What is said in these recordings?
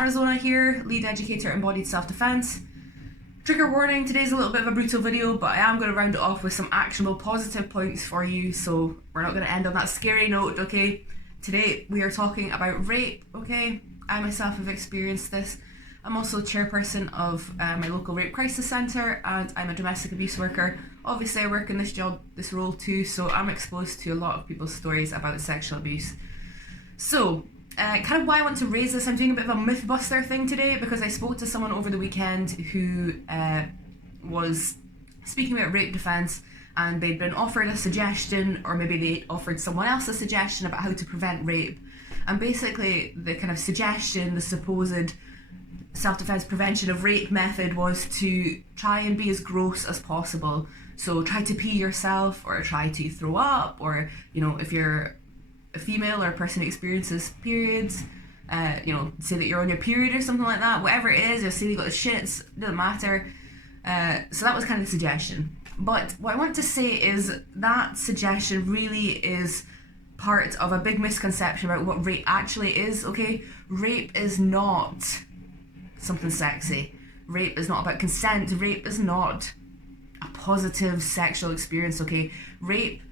Arizona here, lead educator embodied self-defense. Trigger warning, today's a little bit of a brutal video, but I am going to round it off with some actionable positive points for you, so we're not going to end on that scary note, okay? Today we are talking about rape, okay? I myself have experienced this. I'm also chairperson of my local rape crisis centre, and I'm a domestic abuse worker. Obviously I work in this role too, so I'm exposed to a lot of people's stories about sexual abuse. So, kind of why I want to raise this, I'm doing a bit of a Mythbuster thing today because I spoke to someone over the weekend who was speaking about rape defence, and they'd been offered a suggestion, or maybe they offered someone else a suggestion about how to prevent rape. And basically the kind of suggestion, the supposed self-defense prevention of rape method was to try and be as gross as possible. So try to pee yourself, or try to throw up, or, you know, if you're a female or a person who experiences periods, say that you're on your period or something like that, whatever it is, or say you got the shits, doesn't matter. So that was kind of the suggestion. But what I want to say is that suggestion really is part of a big misconception about what rape actually is, okay? Rape is not something sexy. Rape is not about consent. Rape is not a positive sexual experience, okay? Rape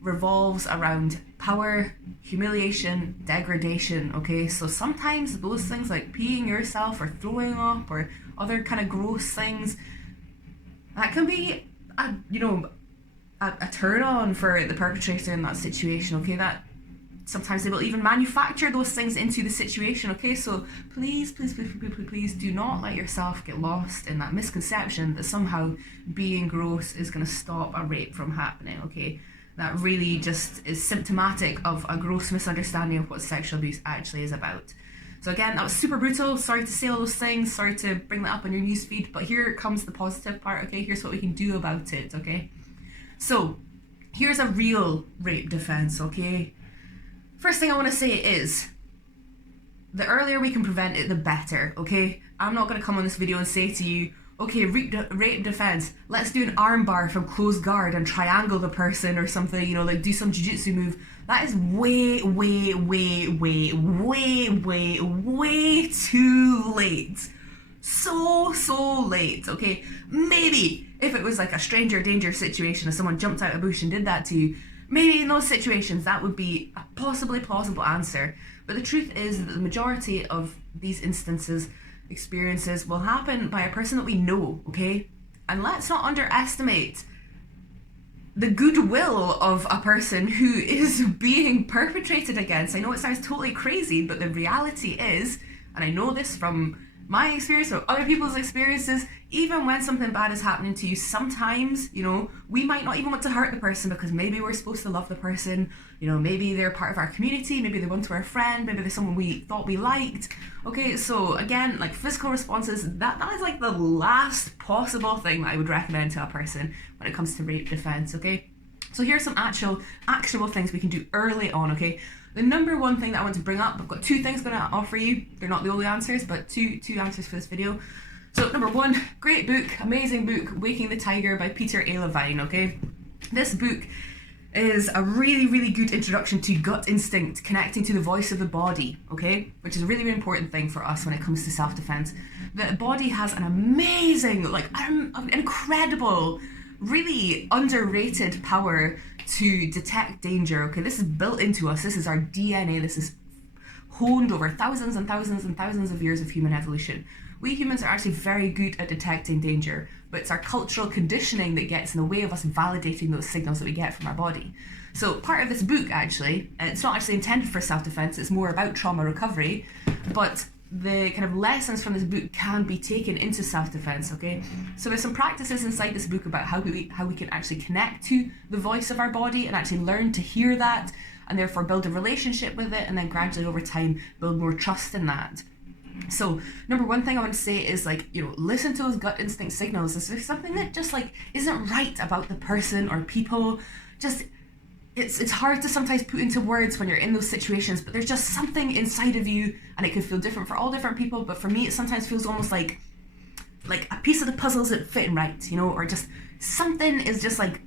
revolves around power, humiliation, degradation, okay? So sometimes those things like peeing yourself or throwing up or other kind of gross things, that can be a turn on for the perpetrator in that situation, okay? That sometimes they will even manufacture those things into the situation, okay? So please do not let yourself get lost in that misconception that somehow being gross is going to stop a rape from happening, okay? That really just is symptomatic of a gross misunderstanding of what sexual abuse actually is about. So again, that was super brutal. Sorry to say all those things. Sorry to bring that up on your newsfeed. But here comes the positive part, okay? Here's what we can do about it, okay? So, here's a real rape defense, okay? First thing I want to say is, the earlier we can prevent it, the better, okay? I'm not going to come on this video and say to you, okay, rape defense, let's do an armbar from close guard and triangle the person or something, you know, like do some jiu-jitsu move. That is way too late. So late, okay? Maybe if it was like a stranger danger situation, if someone jumped out of a bush and did that to you, maybe in those situations that would be a possibly plausible answer. But the truth is that the majority of these experiences will happen by a person that we know, okay? And let's not underestimate the goodwill of a person who is being perpetrated against. I know it sounds totally crazy, but the reality is, and I know this from my experience or other people's experiences, even when something bad is happening to you, sometimes, you know, we might not even want to hurt the person because maybe we're supposed to love the person, you know, maybe they're part of our community, maybe they once were a friend, maybe they're someone we thought we liked. Okay, so again, like physical responses, that is like the last possible thing that I would recommend to a person when it comes to rape defense, okay? So here's some actual actionable things we can do early on, okay? The number one thing that I want to bring up, I've got two things I'm going to offer you. They're not the only answers, but two answers for this video. So number one, great book, amazing book, Waking the Tiger by Peter A. Levine, okay? This book is a really good introduction to gut instinct, connecting to the voice of the body, okay? Which is a really important thing for us when it comes to self-defense. The body has an amazing, an incredible, really underrated power to detect danger, okay? This is built into us. This is our DNA. This is honed over thousands and thousands of years of human evolution. We humans are actually very good at detecting danger, but it's our cultural conditioning that gets in the way of us validating those signals that we get from our body. So part of this book, actually, and it's not actually intended for self-defense, it's more about trauma recovery, but the kind of lessons from this book can be taken into self-defense, okay? So there's some practices inside this book about how we can actually connect to the voice of our body and actually learn to hear that, and therefore build a relationship with it, and then gradually over time build more trust in that. So number one thing I want to say is, like, you know, listen to those gut instinct signals. If there's something that just like isn't right about the person or people, just it's hard to sometimes put into words when you're in those situations, but there's just something inside of you, and it can feel different for all different people, but for me it sometimes feels almost like like a piece of the puzzle isn't fitting right, you know, or just something is just like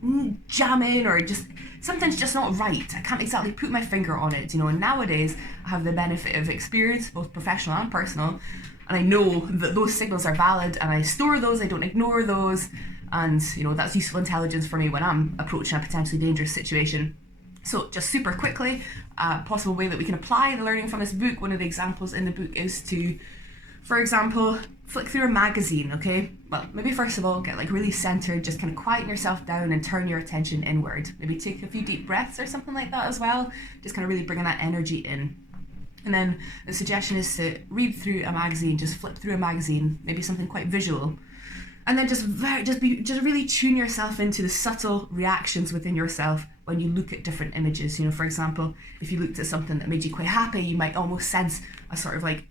jamming, or just something's just not right. I can't exactly put my finger on it, you know. And nowadays I have the benefit of experience, both professional and personal, and I know that those signals are valid, and I store those, I don't ignore those, and you know, that's useful intelligence for me when I'm approaching a potentially dangerous situation. So just super quickly, a possible way that we can apply the learning from this book, one of the examples in the book is to, for example, flick through a magazine, okay? Well, maybe first of all, get like really centered, just kind of quieten yourself down and turn your attention inward. Maybe take a few deep breaths or something like that as well, just kind of really bringing that energy in. And then the suggestion is to read through a magazine, just flip through a magazine, maybe something quite visual. And then just really tune yourself into the subtle reactions within yourself when you look at different images. You know, for example, if you looked at something that made you quite happy, you might almost sense a sort of like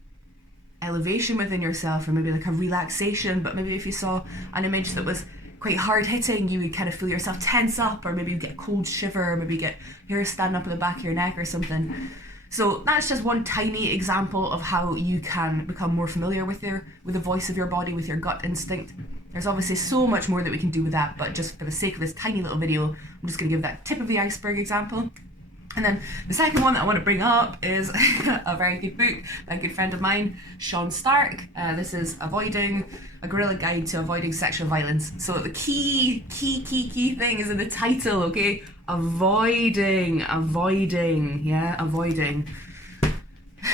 elevation within yourself, or maybe like a relaxation. But maybe if you saw an image that was quite hard hitting, you would kind of feel yourself tense up, or maybe you get a cold shiver, or maybe you get hair standing up in the back of your neck or something. So that's just one tiny example of how you can become more familiar with the voice of your body, with your gut instinct. There's obviously so much more that we can do with that, but just for the sake of this tiny little video, I'm just going to give that tip of the iceberg example. And then the second one that I want to bring up is a very good book by a good friend of mine, Sean Stark. This is A Guerrilla Guide to Avoiding Sexual Violence. So the key thing is in the title, okay? Avoiding.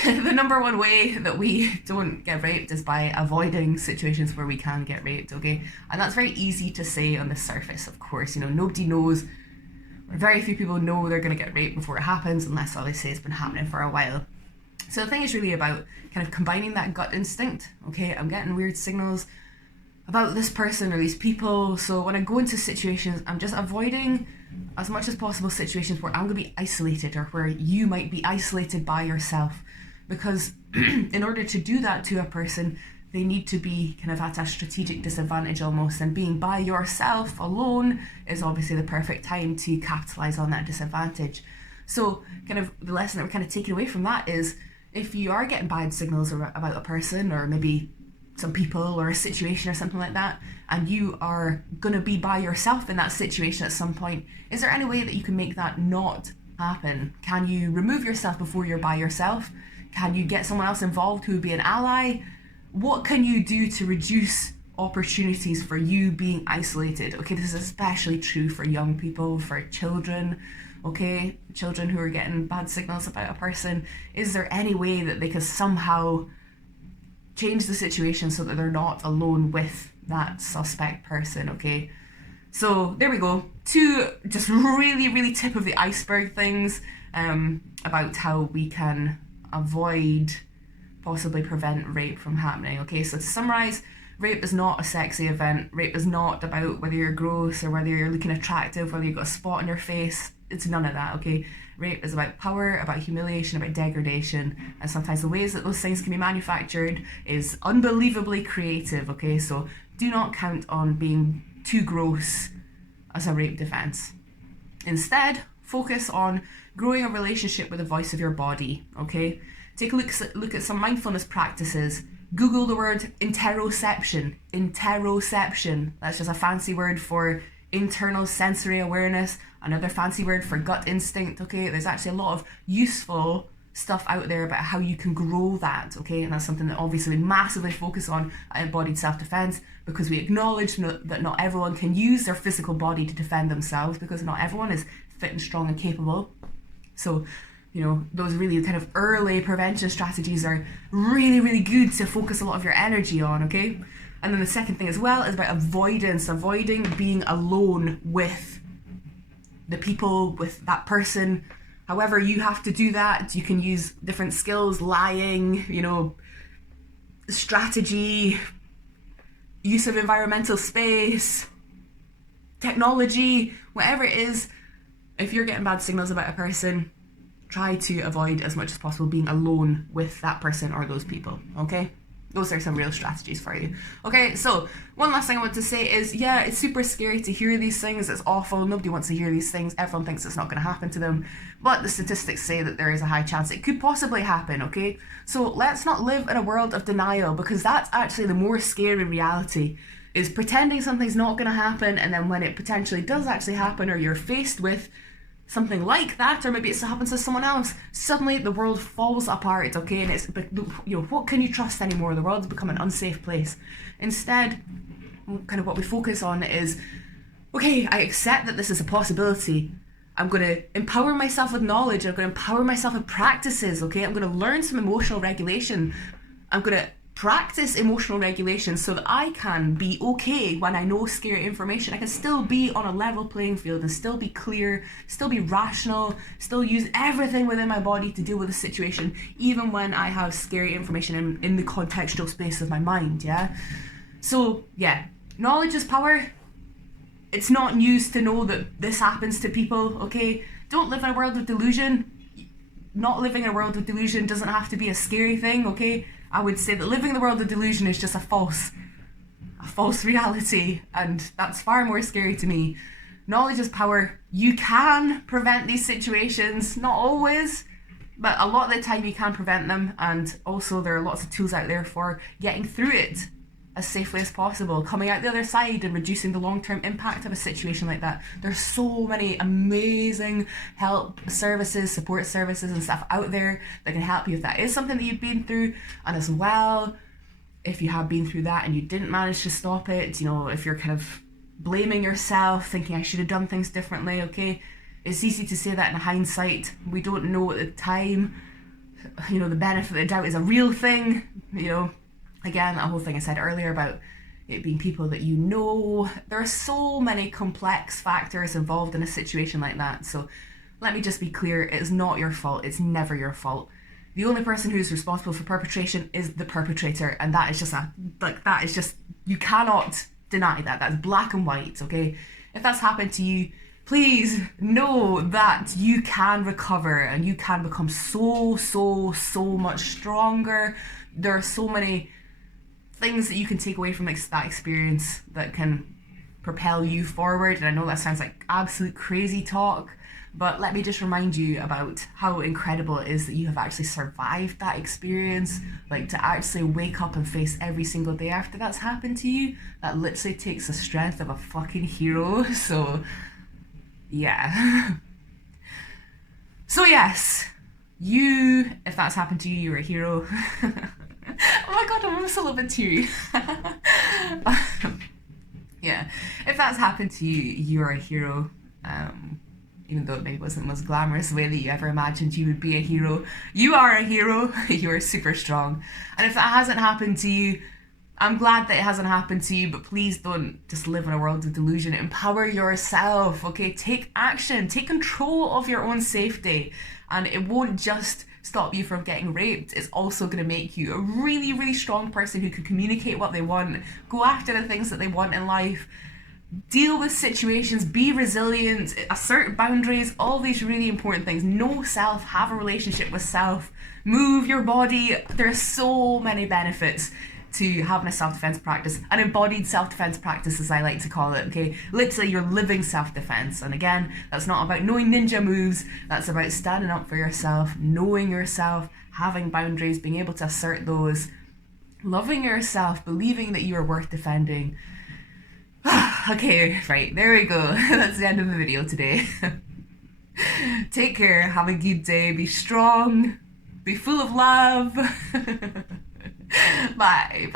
The number one way that we don't get raped is by avoiding situations where we can get raped, okay? And that's very easy to say on the surface, of course. You know, nobody knows, or very few people know they're going to get raped before it happens, unless obviously it's been happening for a while. So the thing is really about kind of combining that gut instinct, okay? I'm getting weird signals about this person or these people, so when I go into situations, I'm just avoiding as much as possible situations where I'm going to be isolated, or where you might be isolated by yourself. Because in order to do that to a person, they need to be kind of at a strategic disadvantage almost, and being by yourself alone is obviously the perfect time to capitalize on that disadvantage. So kind of the lesson that we're kind of taking away from that is, if you are getting bad signals about a person, or maybe some people or a situation or something like that, and you are going to be by yourself in that situation at some point, is there any way that you can make that not happen? Can you remove yourself before you're by yourself? Can you get someone else involved who would be an ally? What can you do to reduce opportunities for you being isolated? Okay, this is especially true for young people, for children, okay? Children who are getting bad signals about a person. Is there any way that they could somehow change the situation so that they're not alone with that suspect person, okay? So there we go. Two just really tip of the iceberg things about how we can avoid, possibly prevent rape from happening. Okay, so to summarize, rape is not a sexy event. Rape is not about whether you're gross or whether you're looking attractive, whether you've got a spot on your face. It's none of that, okay? Rape is about power, about humiliation, about degradation, and sometimes the ways that those things can be manufactured is unbelievably creative, okay? So do not count on being too gross as a rape defense. Instead, focus on growing a relationship with the voice of your body, okay? Take a look at some mindfulness practices. Google the word interoception. Interoception. That's just a fancy word for internal sensory awareness, another fancy word for gut instinct, okay? There's actually a lot of useful stuff out there about how you can grow that, okay? And that's something that obviously we massively focus on at Embodied Self-Defense, because we acknowledge that not everyone can use their physical body to defend themselves, because not everyone is fit and strong and capable. So, you know, those really kind of early prevention strategies are really good to focus a lot of your energy on, okay? And then the second thing as well is about avoidance, avoiding being alone with the people, with that person. However you have to do that, you can use different skills, lying, you know, strategy, use of environmental space, technology, whatever it is. If you're getting bad signals about a person, try to avoid as much as possible being alone with that person or those people, okay? those are some real strategies for you. Okay, so one last thing I want to say is, yeah, it's super scary to hear these things. It's awful. Nobody wants to hear these things. Everyone thinks it's not going to happen to them. But the statistics say that there is a high chance it could possibly happen, okay? So let's not live in a world of denial, because that's actually the more scary reality, is pretending something's not going to happen, and then when it potentially does actually happen, or you're faced with something like that, or maybe it happens to someone else, suddenly the world falls apart, okay? And it's, you know, what can you trust anymore? The world's become an unsafe place. Instead, kind of what we focus on is, okay, I accept that this is a possibility. I'm going to empower myself with knowledge. I'm going to empower myself with practices, okay? I'm going to learn some emotional regulation. I'm going to practice emotional regulation so that I can be okay when I know scary information. I can still be on a level playing field and still be clear, still be rational, still use everything within my body to deal with the situation, even when I have scary information in the contextual space of my mind, yeah? So, yeah, knowledge is power. It's not news to know that this happens to people, okay? Don't live in a world of delusion. Not living in a world of delusion doesn't have to be a scary thing, okay? I would say that living in the world of delusion is just a false reality, and that's far more scary to me. Knowledge is power. You can prevent these situations, not always, but a lot of the time you can prevent them, and also there are lots of tools out there for getting through it as safely as possible, coming out the other side and reducing the long-term impact of a situation like that. There's so many amazing help services, support services and stuff out there that can help you if that is something that you've been through. And as well, if you have been through that and you didn't manage to stop it, you know, if you're kind of blaming yourself, thinking I should have done things differently, okay, it's easy to say that in hindsight. We don't know at the time. You know, the benefit of the doubt is a real thing, you know. Again, that whole thing I said earlier about it being people that you know. There are so many complex factors involved in a situation like that. So let me just be clear, it's not your fault. It's never your fault. The only person who's responsible for perpetration is the perpetrator. And that is just, you cannot deny that. That's black and white, okay? If that's happened to you, please know that you can recover and you can become so much stronger. There are so many things that you can take away from that experience that can propel you forward. And I know that sounds like absolute crazy talk, but let me just remind you about how incredible it is that you have actually survived that experience. Like, to actually wake up and face every single day after that's happened to you, that literally takes the strength of a fucking hero. So yeah. So yes, if that's happened to you, you're a hero. Oh my god, I'm almost a little bit teary. Yeah, if that's happened to you, you're a hero. Even though it maybe wasn't the most glamorous way that you ever imagined you would be a hero, you are a hero. You are super strong. And if that hasn't happened to you, I'm glad that it hasn't happened to you, but please don't just live in a world of delusion. Empower yourself, okay? Take action, take control of your own safety. And it won't just stop you from getting raped. It's also going to make you a really strong person who can communicate what they want, go after the things that they want in life, deal with situations, be resilient, assert boundaries, all these really important things. Know self, have a relationship with self, move your body. There are so many benefits to having a self-defense practice, an embodied self-defense practice, as I like to call it, okay? Literally, you're living self-defense. And again, that's not about knowing ninja moves. That's about standing up for yourself, knowing yourself, having boundaries, being able to assert those, loving yourself, believing that you are worth defending. Okay, right, there we go. That's the end of the video today. Take care, have a good day, be strong, be full of love. Bye.